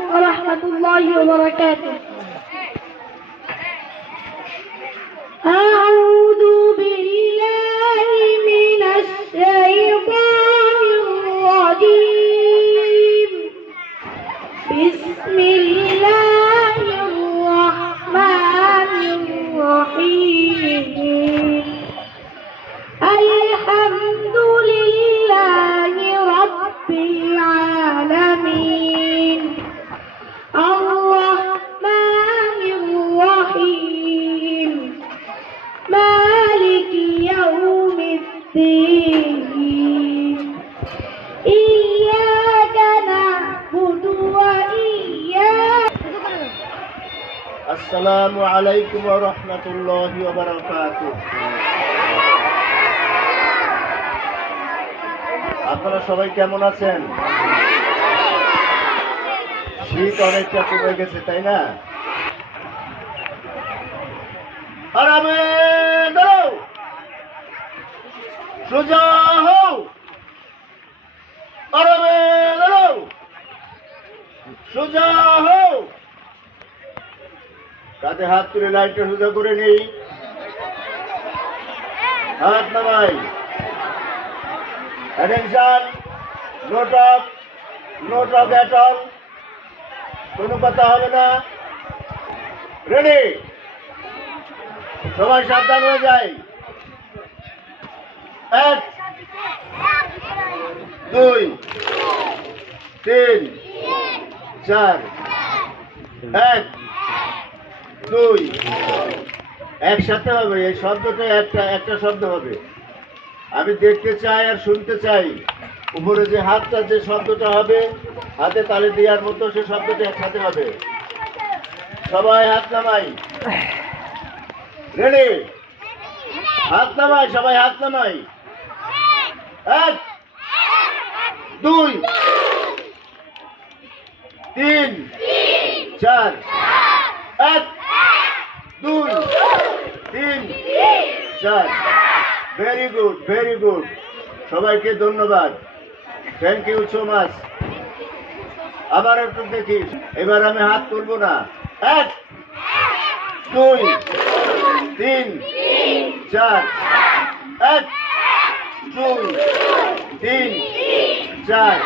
ورحمة الله وبركاته. أعوذ بالله من الشيطان الرجيم. بسم الله الرحمن الرحيم. الحمد لله رب العالمين الرحمن الرحيم مالك يوم الدين إياك نعبد وإياك. السلام عليكم ورحمة الله وبركاته. আপনারা সবাই কেমন আছেন? শীত অনেকটা কমে গেছে, তাই না? আরামে দাও, সোজা হও, আরামে দাও, সোজা হও। কাঁধে হাত তুলে লাইটটা সোজা করে নেই, হাত নামাই। Attention, no talk at all. কোনো কথা হবে না। রেডি? সবাই সাবধান হয়ে যায়। 1 2 3 4 1 2 একসাথে হবে। এই শব্দটা একটা শব্দ হবে। আমি দেখতে চাই আর শুনতে চাই উপরে যে হাতটা, যে শব্দটা হবে হাতে তালি দেওয়ার মতো, সে শব্দটা একসাথে হবে। সবাই হাত নামাই। রেডি? হাত নামাই, সবাই হাত নামাই। 1 2 3 4 1 2 3 4। Very good, very good. সবাইকে ধন্যবাদ। Thank you so much. আবার একটু দেখি। এবার আমি হাত তুলবো না। 1 2 3 4 1 2 3 4।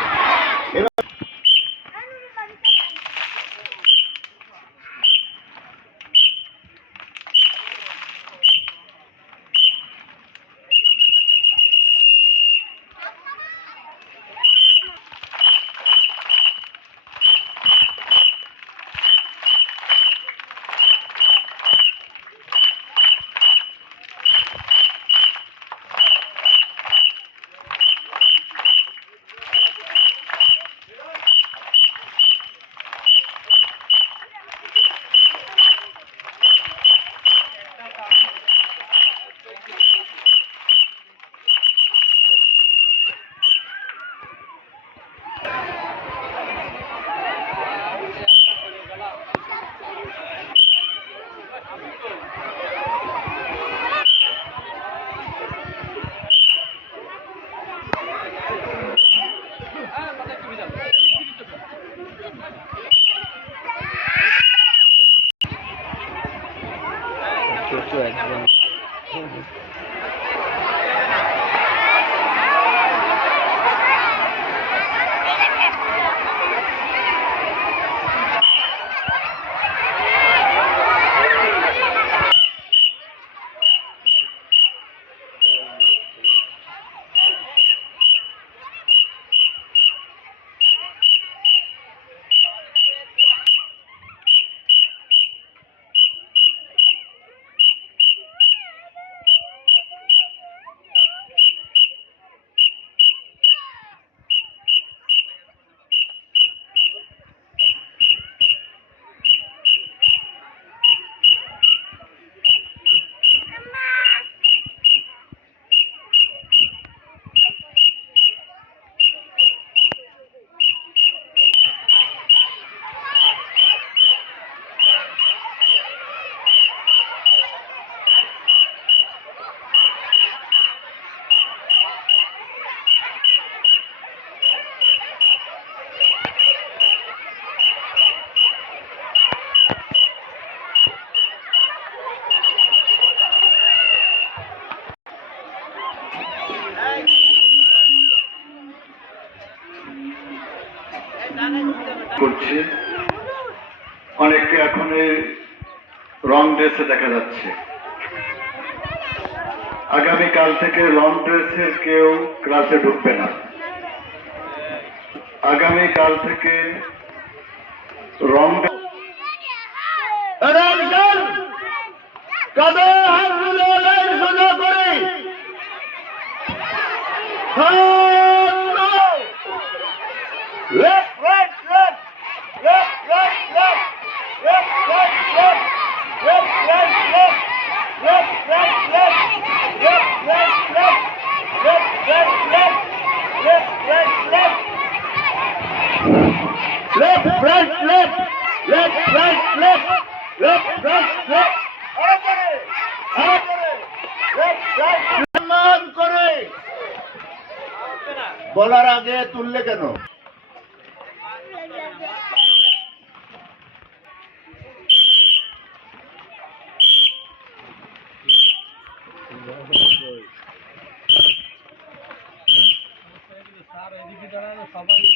করছি অনেককে এখন এই রং ড্রেসে দেখা যাচ্ছে। আগামীকাল থেকে রং ড্রেসে কেউ ক্লাসে ঢুকবে না। আগামীকাল থেকে রং কাঁধে হাত তুলে লাইন সোজা করে left, right, left, left, right, left, left, right, left, left, right, left, left, right, left, left, right, left, left, right, left, left, right, left, left, right, left, left, right, left, left, right, left. সম্মান করে বলার আগে তুললে কেন? সবাই